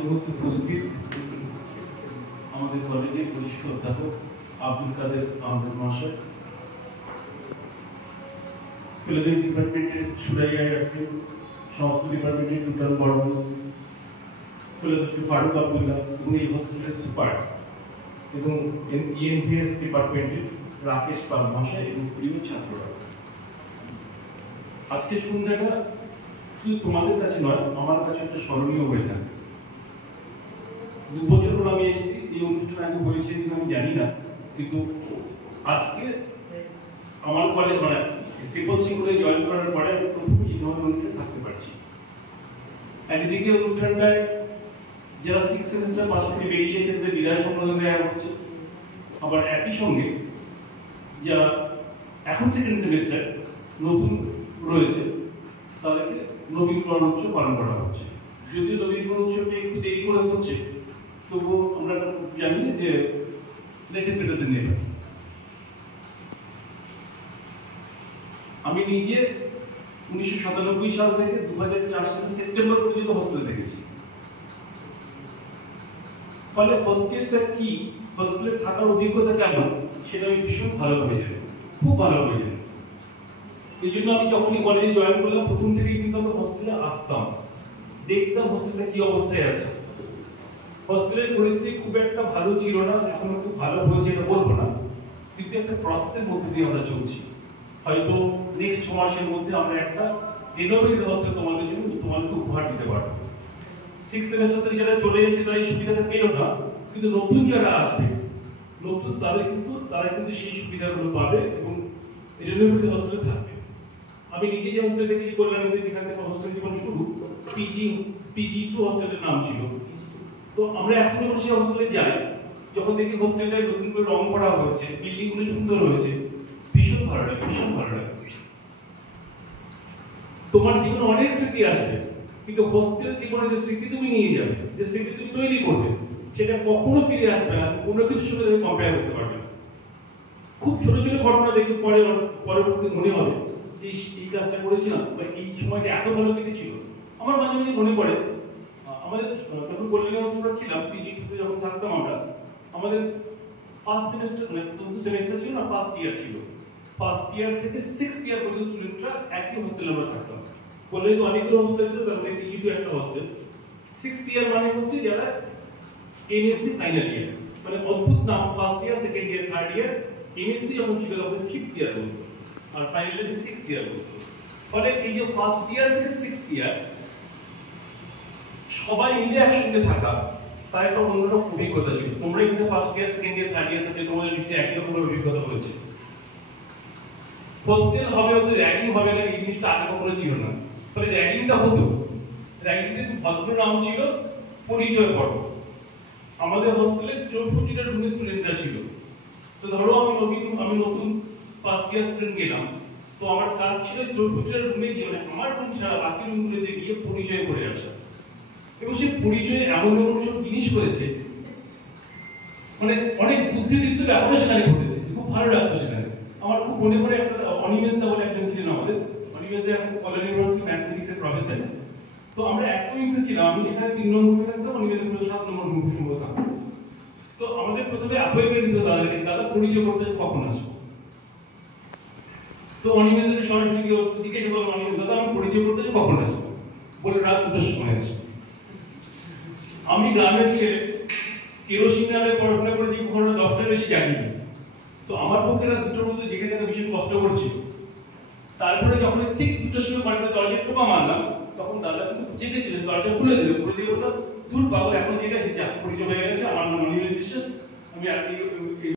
আমাদের মধ্যে উপস্থিত আমাদের কলেজের বরিষ্ঠ অধ্যাপক আব্দুল কাদের আহমেদ মহাশয়, ফিলোসফি ডিপার্টমেন্টের সুরাইয়া ইয়াসমিন, সমস্ত ডিপার্টমেন্টের টুটাল বর্মন, ফিলোসফি ফারুক আব্দুল্লাহ এবং এই হসপিটালের সুপার এবং ইএনভিএস ডিপার্টমেন্টের রাকেশ পাল মহাশয় এবং প্রিয় ছাত্ররা, আজকে সন্ধ্যাটা শুধু তোমাদের কাছে নয়, আমার কাছে একটা স্মরণীয় হয়ে থাকে। 2 বছর পর আমি এসেছি, এই অনুষ্ঠান আগে বলেছি আমি জানি না, কিন্তু আজকে আমার কলেজ মানে সিপল সিঙ্গুলে জয়েন করার পরে প্রথম এই ধরনের অনুষ্ঠানে থাকতে পারছি। একদিকে অনুষ্ঠানটায় যারা 6 সেমিস্টার পাস করে বেরিয়েছে তাদের বিদায় সম্মেলন দেওয়া হচ্ছে, আবার একই সঙ্গে যারা এখন 2nd সেমিস্টার নতুন রয়েছে তাদেরকে নবীকরণ উৎসব পালন করা হচ্ছে। যদিও নবীকরণ উৎসবটা একটু দেরি করে হচ্ছে, তবুও আমরা জানি যে লেটেস্ট বেটার দেন নেভার। আমি নিজে 1997 সাল থেকে 2004 সালের সেপ্টেম্বর পর্যন্ত হস্টেলে থেকেছি। ফলে হস্টেলটা কি, হস্টেলে থাকার অভিজ্ঞতা কেমন সেটা আমি ভীষণ ভালোভাবে জানি, খুব ভালোভাবে জানি। এই জন্য আমি যখনই কলেজে জয়েন করলাম প্রথম থেকেই কিন্তু আমরা হস্টেলে আসতাম, দেখতাম হস্টেলটা কি অবস্থায় আছে। হস্টেলের পরিস্থিতি খুব একটা ভালো ছিল না, এখন খুব ভালো হয়েছে এটা বলবো না, কিন্তু একটা প্রসেসের মধ্যে দিয়ে আমরা চলছি। হয়তো নেক্সট 6 মাসের মধ্যে আমরা একটা রিনোভেটেড হস্টেল তোমাদেরকে উপহার দিতে পারবো। 6 সেমিস্টার থেকে যারা চলে যাচ্ছে তারা এই সুবিধাটা পেল না, কিন্তু নতুন যারা আসবে নতুন তারা কিন্তু সেই সুবিধাগুলো পাবে এবং রিনোভেটেড হস্টেলে থাকবে। আমি নিজে যে হস্টেল থেকে করলাম, যেখান থেকে হস্টেল জীবন শুরু, PG2 হস্টেলের নাম ছিল। তো আমরা এখন যখন সেই হস্টেলে যাই, যখন দেখি হস্টেলটা নতুন করে রং করা হয়েছে, বিল্ডিং গুলো সুন্দর হয়েছে, ভীষণ ভালো লাগে, ভীষণ ভালো লাগে। তোমার জীবনে অনেক স্মৃতি আসবে, কিন্তু হোস্টেল জীবনে যে স্মৃতি তুমি নিয়ে যাবে, যে স্মৃতি তুমি তৈরি করবে, সেটা কখনো ফিরে আসবে না, কোনো কিছুর সঙ্গে তুমি কম্পেয়ার করতে পারবে না। খুব ছোট ছোট ঘটনা দেখতে পরবর্তী মনে হবে যে এই কাজটা করেছিলাম বা এই সময়টা এত ভালো লেগেছিল। আমার মাঝে মাঝে মনে পড়ে আমাদের যখন কলেজে আমরা ছিলাম, PG2 যখন থাকতাম আমরা, আমাদের ফার্স্ট সেমিস্টার মানে প্রথম সেমিস্টার ছিল না, ফার্স্ট ইয়ার ছিল। ফার্স্ট ইয়ার থেকে 6th ইয়ার পর্যন্ত স্টুডেন্টরা একই হোস্টেলে আমরা থাকতাম। কলেজে অনেকগুলো হোস্টেল ছিল, তার মধ্যে PG2 একটা হোস্টেল। 6th ইয়ার মানে হচ্ছে যারা MSc ফাইনাল ইয়ার, মানে অদ্ভুত নাম, first year, second year, third year. MSc যখন ছিল তখন 5th ইয়ার বলতো, আর ফাইনাল ইয়ার 6th ইয়ার বলতো। ফলে এই যে ফার্স্ট ইয়ার থেকে 6th ইয়ার সবাই মিলে একসঙ্গে থাকা, তার একটা অন্যরকম অভিজ্ঞতা ছিল। তোমরা এখানে first year, second year, third year থেকে তোমাদের নিশ্চয়ই একই রকম অভিজ্ঞতা হয়েছে। হোস্টেল হবে হয়তো র্যাগিং হবে না, এই জিনিসটা আগে কখনো ছিল না। ফলে র্যাগিংটা হতো, র্যাগিংটা খুব ভদ্র নাম ছিল পরিচয় পর্ব। আমাদের হোস্টেলে 64টা রুমে স্টুডেন্টরা ছিল। তো ধরো আমি নতুন ফার্স্ট ইয়ার স্টুডেন্ট গেলাম, তো আমার কাজ ছিল 64টা রুমে গিয়ে, মানে আমার রুম ছাড়া বাকি রুমগুলোতে গিয়ে পরিচয় করে আসা। এবং সেই পরিচয়ে এমন সব জিনিস করেছে, মানে অনেক বুদ্ধিদীপ্ত ব্যাপার সেখানে ঘটেছে, খুব ভালো লাগতো সেখানে। আমার খুব মনে পড়ে একটা অনিমেষ দা বলে একজন ছিলেন আমাদের, অনিমেষ দা এখন কলেজ ইউনিভার্সিটি ম্যাথমেটিক্সের প্রফেসর। তো আমরা এক উইংসে ছিলাম, আমি সেখানে 3 নম্বর থাকতাম, অনিমেষ দা 7 নম্বর রুমে সম্ভবত থাকতাম। তো আমাদের প্রথমে অ্যাপয়েন্টমেন্ট দিত তাদেরকে, দাদা পরিচয় করতে কখন আসবো। তো অনিমেষ দা সরাসরি জিজ্ঞেস করলাম, অনিমেষ দাদা আমি পরিচয় করতে কখন আসবো, বলে রাত 2টার সময় আসবো। আমি গ্রামের ছেলে, কেরোসিন আলোয় পড়াশোনা করেছি, কখনো 10টার বেশি জানি না। তো আমার পক্ষে রাত 2টার মধ্যে যেখানে আমি ভীষণ কষ্ট করছি। তারপরে যখন ঠিক 2টার সময় বাড়িতে দরজায় টোকা মারলাম, তখন দাদা কিন্তু জেগেছিলেন, দরজা খুলে দিল, খুলে দিয়ে বললো, দূর বাবু এখন জেগেছি, যা পরিচয় হয়ে গেছে, আমার নাম অনিমেষ বিশ্বাস, আমি আর